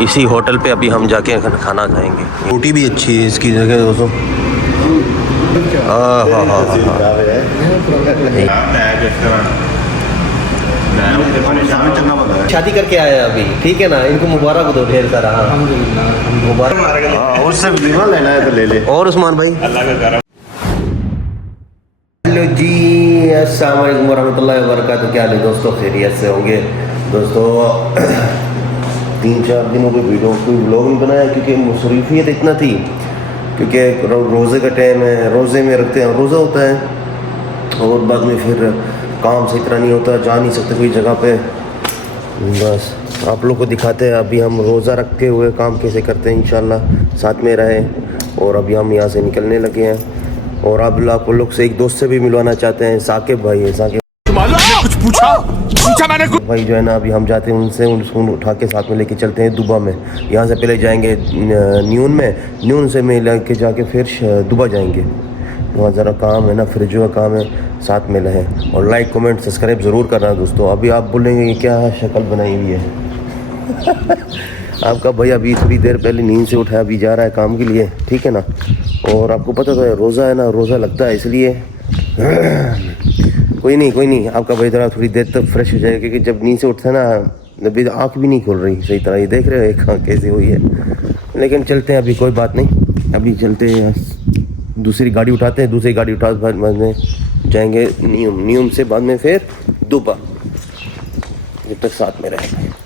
इसी होटल पे अभी हम जाके खाना खाएंगे। रोटी भी अच्छी है इसकी जगह दोस्तों। शादी करके आया अभी, ठीक है ना, इनको मुबारक दो ढेर सारा। मुबारक। उससे बीमा लेना है तो ले ले। और उस्मान भाई, हेलो जी, अस्सलाम वालेकुम वरहमतुल्लाहि वबरकातुहू। क्या हाल है दोस्तों, खैरियत से होंगे दोस्तों। 3-4 दिनों कोई वीडियो कोई व्लॉग नहीं बनाया क्योंकि मसरूफियत इतना थी, क्योंकि रोज़े का टाइम है, रोज़े में रखते हैं, रोज़ा होता है और बाद में फिर काम से इतना नहीं होता, जा नहीं सकते कोई जगह पे। बस आप लोग को दिखाते हैं अभी हम रोज़ा रखते हुए काम कैसे करते हैं, इंशाल्लाह साथ में रहे। और अभी हम यहाँ से निकलने लगे हैं और अब आप लोग से एक दोस्त से भी मिलवाना चाहते हैं, साकिब भाई है। साकिब कुछ पूछा मैंने कुछ भाई जो है ना, अभी हम जाते हैं उनसे, उसको उठा के साथ में लेके चलते हैं दुबा में। यहाँ से पहले जाएंगे न्यून में, न्यून से में लेके जाके फिर दुबा जाएंगे। वहाँ ज़रा काम है ना, फ्रिजों का काम है, साथ में रहें और लाइक कमेंट सब्सक्राइब ज़रूर करना दोस्तों। अभी आप बोलेंगे ये क्या शक्ल बनाई हुई है आपका भाई अभी थोड़ी देर पहले नींद से उठा, अभी जा रहा है काम के लिए, ठीक है ना। और आपको पता तो है रोज़ा है ना, रोज़ा लगता है इसलिए कोई नहीं, आपका भाई ज़रा थोड़ी देर तक फ्रेश हो जाएगा, क्योंकि जब नींद से उठता है ना, अभी आँख भी नहीं खुल रही सही तरह। ये देख रहे हो एक आँख कैसी हुई है, लेकिन चलते हैं अभी, कोई बात नहीं। अभी चलते हैं, दूसरी गाड़ी उठाते हैं, दूसरी गाड़ी उठा बाद में जाएंगे न्यूम से बाद में फिर दुबा, जब तक साथ में रहेंगे।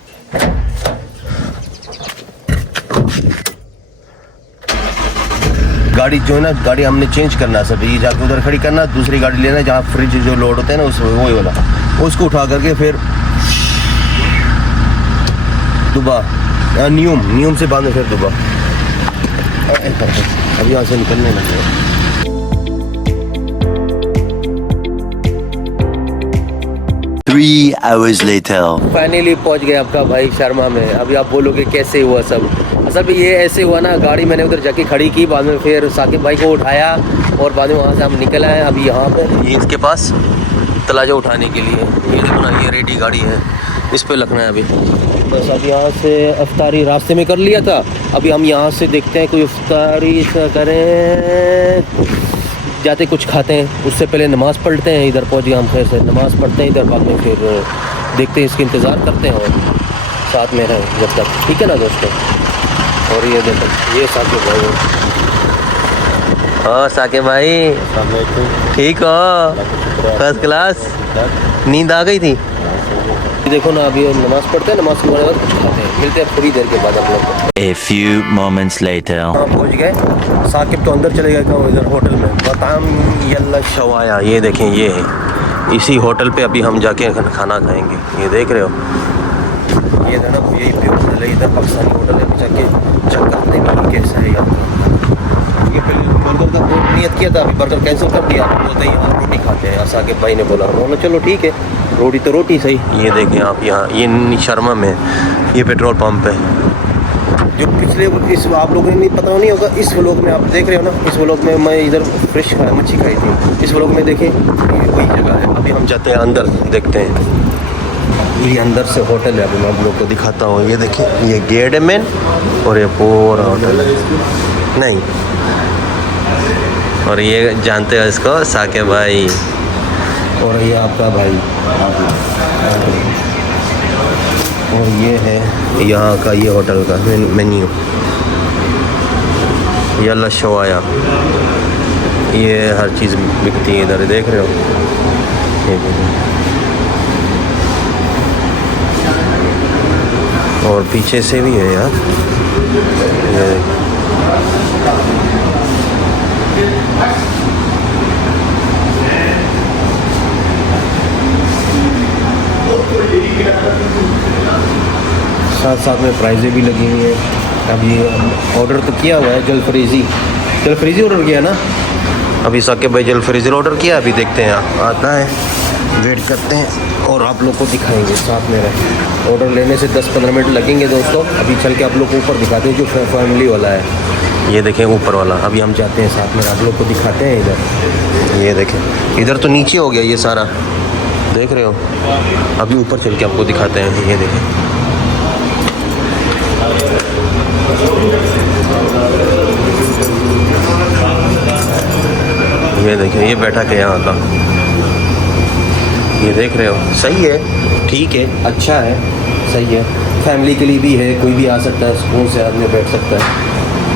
गाड़ी जो है ना, गाड़ी हमने चेंज करना है सब, ये जाके उधर खड़ी करना, दूसरी गाड़ी लेना जहाँ फ्रिज जो लोड होते हैं ना, उस वही वाला, उसको उठा करके फिर दुबा, न्यूम से बाद में फिर दुबा। अब यहाँ से निकलने लगे। फाइनली पहुंच गए आपका भाई शर्मा में। अभी आप बोलोगे कैसे हुआ सब, असल में ये ऐसे हुआ ना, गाड़ी मैंने उधर जाके खड़ी की, बाद में फिर साकिब भाई को उठाया और बाद में वहाँ से हम निकल आए। अभी यहाँ पे ये इसके पास तलाजा उठाने के लिए, ये देखो ना, ये रेडी गाड़ी है, इस पे लगना है अभी। बस अब यहाँ से अफ्तारी रास्ते में कर लिया था, अभी हम यहाँ से देखते हैं कोई अफ्तारी करें, जाते कुछ खाते हैं, उससे पहले नमाज़ पढ़ते हैं। इधर पहुँच गए हम, खैर से नमाज़ पढ़ते हैं इधर, बाद में फिर देखते हैं, इसका इंतज़ार करते हैं और साथ में रहें जब तक, ठीक है ना दोस्तों। और ये देखो, ये साकिब भाई। हाँ साकिब भाई, ठीक हो, फर्स्ट क्लास। नींद आ गई थी। देखो ना, अभी नमाज़ पढ़ते हैं, नमाज़ के बाद कुछ खाते हैं, मिलते हैं थोड़ी देर के बाद आप लोग को। A few moments later. हाँ पहुँच गए। साकिब तो अंदर चले गए कहाँ, इधर होटल में, बताम यल्ला शवाया। ये देखें, ये है इसी होटल पे अभी हम जाके खाना खाएंगे। ये देख रहे हो, ये था ना, यही पे होटल है, इधर पाकिस्तानी होटल है। जाके चेक करते हैं कैसा है यहाँ। ये पहले बर्गर का बहुत नियत किया था, अभी बर्गर कैंसिल कर दिया, बोलते हैं यहाँ रोटी खाते हैं। साकिब भाई ने बोला, चलो ठीक है, रोटी तो रोटी सही। ये देखें आप, यहाँ ये शर्मा में ये पेट्रोल पंप है। जो पिछले इस आप लोगों ने नहीं पता नहीं होगा, इस व्लॉग में आप देख रहे हो ना, इस व्लॉग में मैं इधर फ्रेश मच्छी खाई थी, इस व्लॉग में देखें वही जगह है। अभी हम जाते हैं अंदर, देखते हैं। ये अंदर से होटल है, अभी मैं आप लोग को दिखाता हूँ। ये देखें, ये गेट है मेन, और ये पूरा होटल है नहीं। और ये जानते हो इसको, साकिब भाई, और ये आपका भाई। और ये है यहाँ का, ये होटल का मेन्यू, यल्ला शवाया। ये हर चीज़ बिकती है इधर, देख रहे हो। और पीछे से भी है यार, ये साथ साथ में प्राइजें भी लगी हुई हैं। अब ये ऑर्डर तो किया हुआ है, जलफ्रीज़ी ऑर्डर किया ना। अभी साकिब भाई जलफ्रीज़ी ऑर्डर किया, अभी देखते हैं आता है, वेट करते हैं और आप लोग को दिखाएंगे, साथ में रहें। ऑर्डर लेने से 10-15 मिनट लगेंगे दोस्तों। अभी चल के आप लोग को ऊपर दिखाते हैं, जो फैमिली वाला है, ये देखें ऊपर वाला। अभी हम जाते हैं साथ में, आप लोग को दिखाते हैं इधर। ये देखें, इधर तो नीचे हो गया ये सारा, देख रहे हो। अभी ऊपर चल के आपको दिखाते हैं, ये देखें। देखिए ये बैठक है यहाँ का, ये देख रहे हो। सही है, ठीक है, अच्छा है, सही है। फैमिली के लिए भी है, कोई भी आ सकता है, सुकून से आदमी बैठ सकता है।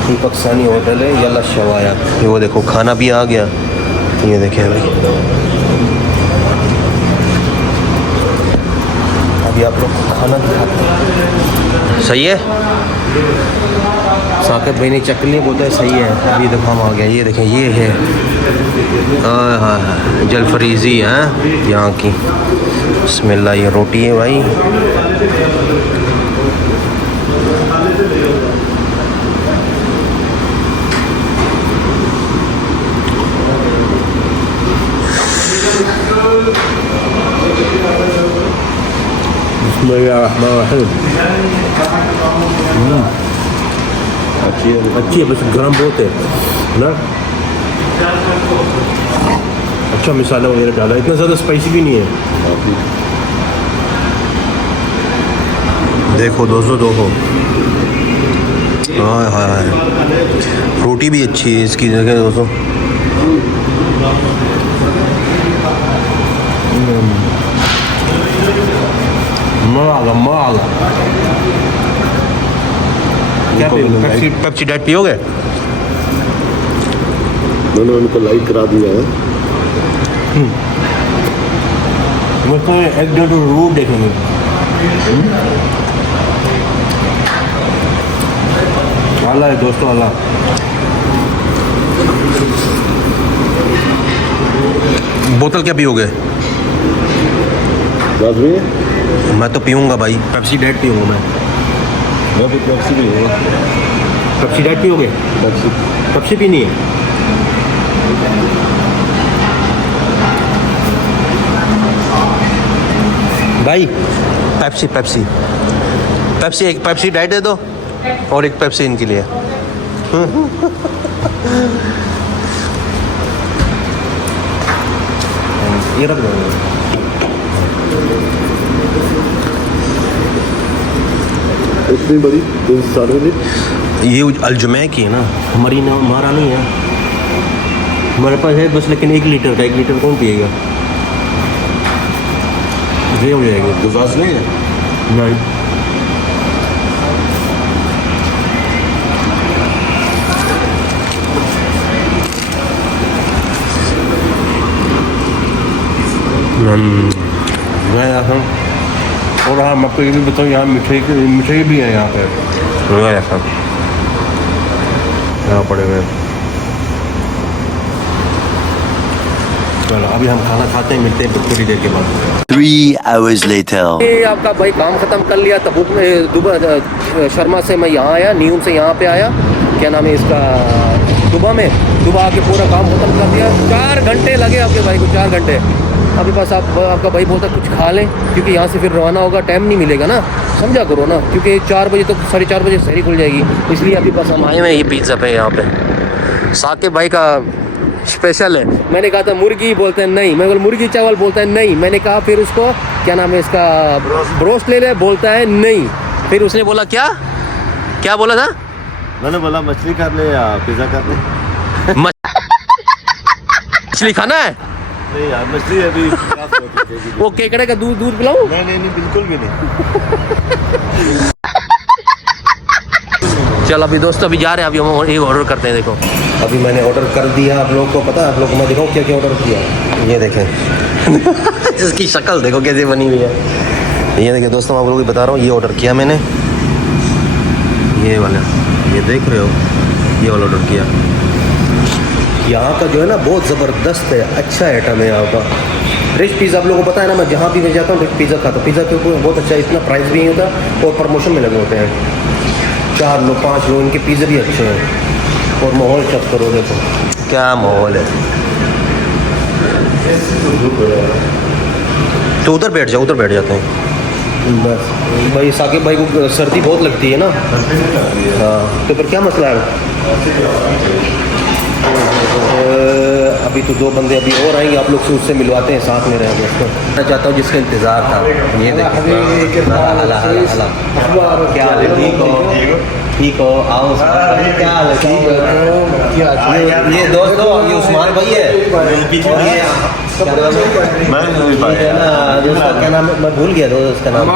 ये पाकिस्तानी होटल है यल्ला शवाया। ये वो देखो खाना भी आ गया, ये देखें भाई। अभी आप लोग खाना दिखाते हैं। सही है, साकिब भाई ने चकली बोलता है सही है। अभी देखो हम आ गया, ये देखें ये है हाँ जलफरीज़ी है यहाँ की। बिस्मिल्लाह, ये रोटी है भाई। अच्छी है, बस गर्म बहुत है ना। अच्छा मसाला वगैरह डाला, इतना ज़्यादा स्पाइसी भी नहीं है। देखो दोस्तों, देखो हाय हाय, रोटी भी अच्छी है इसकी जगह दोस्तों। माला क्या पियोगे? पेप्सी डाइट पियोगे? मैंने उनको लाइक करा दिया है। मुझको एक डेढ़ रूप देखेंगे। अल्लाह है दोस्तों, अल्लाह। बोतल क्या पियोगे? मैं तो पीऊँगा भाई, पेप्सी डाइट पीऊँगा मैं भी पेप्सी पीऊँगा। पेप्सी डाइट पियोगे? पेप्सी पीनी है। भाई पेप्सी पेप्सी पेप्सी, एक पेप्सी डाइट दे दो और एक पेप्सी इनके लिए। ये रख दो। इतनी बड़ी ये अलजुमै की है ना, हमारी ना हमारा नहीं है, हमारे पास है बस। लेकिन 1 लीटर का, 1 लीटर कौन पिएगा? ये हो जाएगा, गुजास नहीं है। नहीं मैं यहाँ। और हाँ, मैं आपको ये भी बताऊँ, यहाँ मिठाई भी है यहाँ पे। यहाँ पड़े हुए। चलो अभी हम खाना खाते हैं, मिलते हैं थोड़ी देर के बाद। 3 hours later. ये आपका भाई काम ख़त्म कर लिया तबूक में, दुबई शर्मा से मैं यहाँ आया, न्यूम से यहाँ पे आया, क्या नाम है इसका, दुबई में। दुबई आके पूरा काम ख़त्म कर दिया। 4 घंटे लगे आपके भाई को, 4 घंटे। अभी बस आपका भाई बोलता कुछ खा लें, क्योंकि यहाँ से फिर रवाना होगा, टाइम नहीं मिलेगा ना, समझा करो ना, क्योंकि 4 बजे तो 4:30 बजे शहरी खुल जाएगी। इसलिए अभी बस हम आए हुए ये पिज़्ज़ा पे यहाँ पे। साकिब भाई का स्पेशल है। मैंने कहा था मुर्गी, बोलते हैं नहीं। मैं बोला मुर्गी चावल, बोलता है नहीं। मैंने कहा फिर उसको क्या नाम है इसका, ब्रोस्ट ले ले, बोलता है नहीं। फिर उसने बोला क्या क्या बोला था? मैंने बोला मछली कर ले या पिज़्ज़ा कर ले। मछली खाना है? नहीं यार, मछली अभी वो केकड़े का दूध पिलाऊं? नहीं बिल्कुल भी नहीं। चल अभी दोस्तों, अभी जा रहे हैं, अभी हम एक ऑर्डर करते हैं। देखो अभी मैंने ऑर्डर कर दिया, आप लोगों को पता है, आप लोगों को मैं दिखाऊँ क्या क्या ऑर्डर किया। ये देखें इसकी शक्ल देखो कैसे बनी हुई है। ये देखिए दोस्तों, आप लोगों को बता रहा हूँ, ये ऑर्डर किया मैंने, ये वाला, ये देख रहे हो, ये वाला ऑर्डर किया। यहाँ का जो है ना बहुत ज़बरदस्त है, अच्छा आइटम है यहाँ का। रिच पिज़्ज़ा आप लोगों को पता है ना, मैं जहाँ भी मैं जाता हूँ रिच पिज़्ज़ा खाता हूँ। पिज़्ज़ा के ऊपर बहुत अच्छा, इतना प्राइस भी नहीं होता और प्रमोशन में लगे होते हैं। 4 लो 5 लो, इनके पिज़्ज़े भी अच्छे हैं। और माहौल चेक करो, देखो क्या माहौल है। तो उधर बैठ जाओ, उधर बैठ जाते हैं बस। भाई साकिब भाई को सर्दी बहुत लगती है ना। हाँ तो फिर क्या मसला है? अभी तो 2 बंदे अभी और आएंगे, आप लोग से उससे मिलवाते हैं, साथ में रहेंगे दोस्तों। मैं चाहता हूँ जिसका इंतज़ार था, ये देखिए क्या हाल है, ठीक हो, आओ क्या हाल है, ये दोस्तों ये उस्मान भाई है, और ये क्या नाम है? ये ना दोस्त क्या नाम है, मैं भूल गया दोस्त उसका नाम।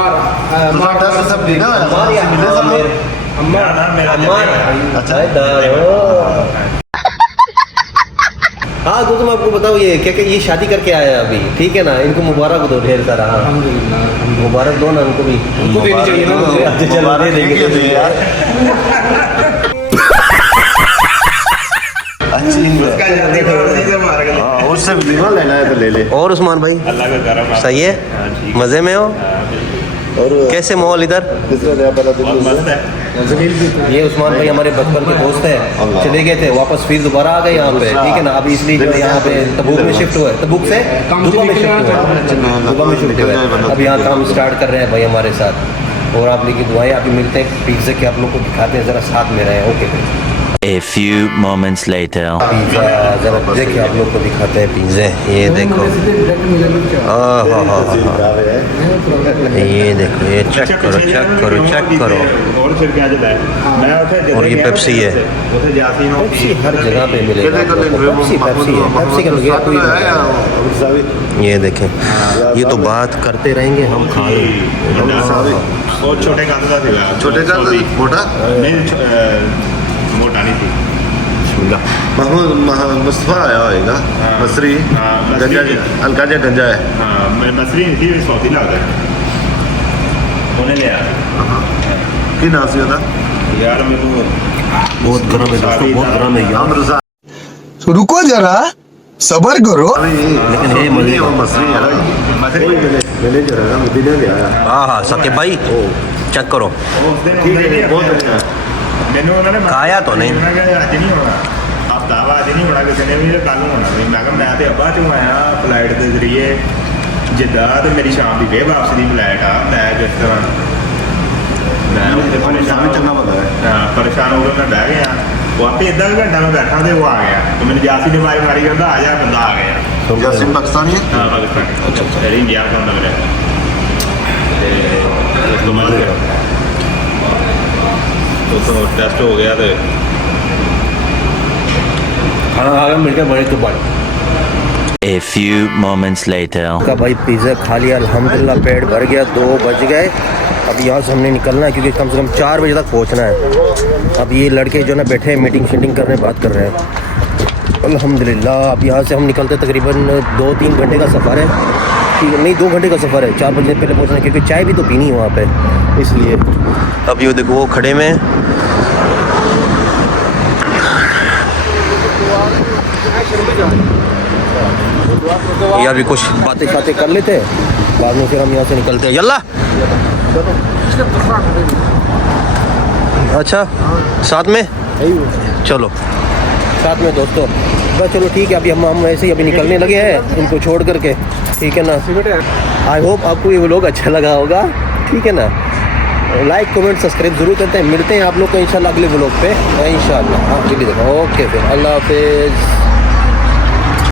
अच्छा हाँ दोस्तों मैं आपको बताऊँ ये क्या ये शादी करके आया अभी, ठीक है ना, इनको मुबारक दो ढेर सारा। हाँ मुबारक दो ना उनको भी देनी चाहिए ना, चलो दे देंगे। उससे लेना है तो ले ले। और उस्मान भाई सही है, मज़े में हो? और कैसे माहौल इधर? ये उस्मान भाई हमारे बचपन के दोस्त हैं, चले गए थे वापस फिर दोबारा आ गए यहाँ पे, ठीक है ना। अभी इसलिए जो यहाँ पे तबूक में शिफ्ट हुआ है, तबूक से दुबा में शिफ्ट हुआ है, दुबा में शिफ्ट हुआ है। अभी यहाँ काम स्टार्ट कर रहे हैं भाई हमारे साथ, और आप लोग की दुआएं। अभी मिलते हैं पिज़्ज़ा के, आप लोग को दिखाते हैं, ज़रा साथ में रहें। Okay A few moments later. Pizza ज़रा देखिए, आप लोग को दिखाते हैं पिज़्ज़े, ये देखो, ये देखो, ये चेक करो चेक करो चेक करो। और ये पेप्सी है, पेप्सी हर जगह पे मिलेगा, पेप्सी पेप्सी है, पेप्सी का बगैर कोई। ये देखें, ये तो बात करते रहेंगे हम खा लेंगे। छोटे का मोटा मोटा नहीं थी। मुस्तफा आया होएगा, मसरी गंजा अलकाजा गंजा है। हाँ मैं मसरी नहीं थी, सौदी लादा उन्हें ले आया। की नाम से था यार मेरे को बहुत गर्म है दोस्तों, बहुत गर्म है यार। रुको जरा सबर करो। लेकिन ये मजे का मसरी है, मसरी मैनेजर है, मदीना से आया। हाँ हाँ साकिब भाई चेक करो, बहुत अच्छा। मैंने उन्होंने खाया तो नहीं, उन्होंने कहा आज नहीं होना, हफ्ता बाद नहीं होना, किसी ने भी कल होना। मैं कहा मैं तो अब्बा चों आया फ्लाइट के जरिए जिद्दा, तो मेरी शाम की फिर वापसी की फ्लाइट आ। मैं किस तरह मैं उससे परेशान हो गया, मैं बह गया। वो आपे इदा घंटा में बैठा तो वो आ गया, तो मैंने जासी ने मारी मारी कहता आ जा, बंदा आ गया। यासीन पाकिस्तानी है? हाँ पाकिस्तानी। अच्छा अच्छा इंडिया का होंदा मेरा तो टेस्ट हो गया, तो खाना खा के मिलते बड़े तो बड़े। A few moments later. का भाई पिज़्ज़ा खा लिया अल्हम्दुलिल्लाह, पेट भर गया, 2 बज गए। अब यहाँ से हमने निकलना है क्योंकि कम से कम 4 बजे तक पहुँचना है। अब ये लड़के जो ना बैठे हैं मीटिंग शीटिंग कर रहे हैं, बात कर रहे हैं अल्हम्दुलिल्लाह। अब यहाँ से हम निकलते तकरीबन 2-3 घंटे का सफ़र है, ठीक है नहीं 2 घंटे का सफ़र है, 4 बजे पहले पहुँचना है क्योंकि चाय भी तो पीनी है वहाँ पे, इसलिए। अब ये देखो वो खड़े में यार भी कुछ बातें शातें कर लेते हैं, बाद में फिर हम यहाँ से निकलते हैं। यल्ला अच्छा साथ में चलो, साथ में दोस्तों बस चलो ठीक है। अभी हम ऐसे ही अभी निकलने लगे हैं इनको छोड़ करके, ठीक है ना। आई होप आपको ये व्लॉग अच्छा लगा होगा, ठीक है ना। लाइक कमेंट सब्सक्राइब जरूर करते हैं। मिलते हैं आप लोग को इंशाल्लाह अगले व्लॉग पे इंशाल्लाह। हाँ देखो, ओके फिर अल्लाह हाफिज़।